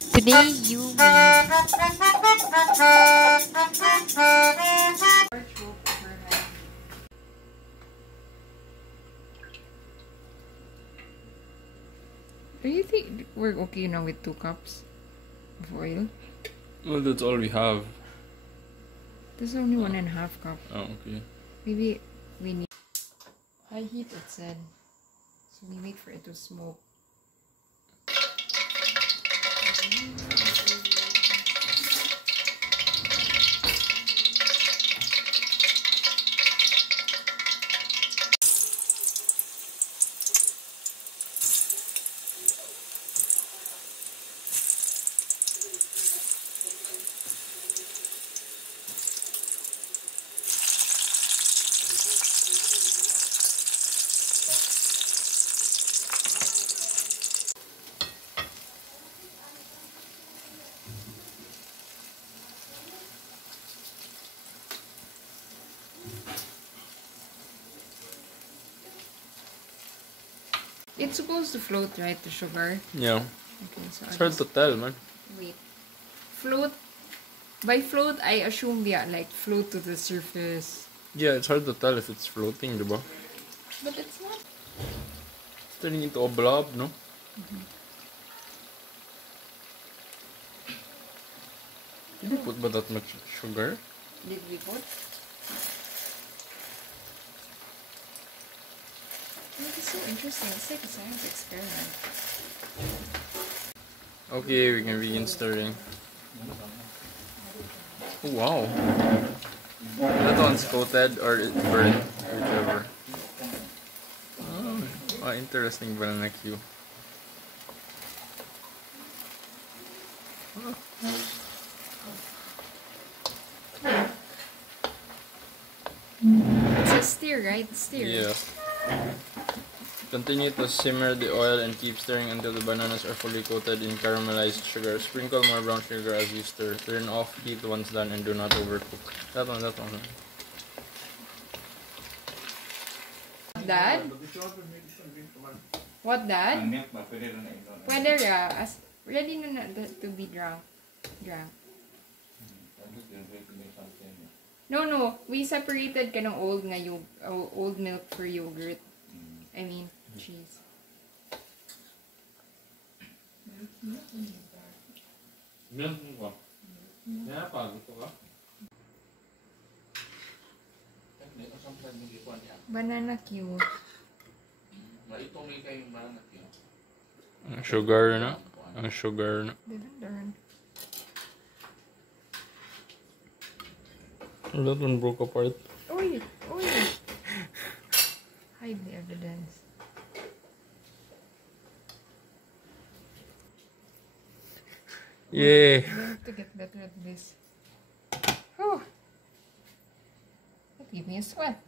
Today you made Do you think we're okay now with 2 cups of oil? Well, that's all we have. There's only 1.5 cup. Oh, okay. Maybe we need high heat, it said. So we wait for it to smoke. It's supposed to float, right? The sugar. Yeah. Okay, so It's hard to tell, man. wait. Float. By float, I assume like float to the surface. Yeah, it's hard to tell if it's floating, diba? But it's not. It's turning into a blob, no? Did you put that much sugar? Did we put? It's so interesting. It's like a science experiment. Okay, we can begin stirring. Oh, wow. That one's coated or it's burnt, whichever. Oh, interesting banana cue. It's a stir, right? Stir. Yeah. Continue to simmer the oil and keep stirring until the bananas are fully coated in caramelized sugar. Sprinkle more brown sugar as you stir. Turn off heat once done and do not overcook. That one. Dad? What, Dad? Pwede ra. Ready na to be drunk. No. We separated ka ng old milk for yogurt. I mean, cheese. Banana cue. Ang sugar na. Didn't Oh, that one broke apart. Oy! Hide the evidence. Yay! We have to get better at this. Oh! That gave me a sweat.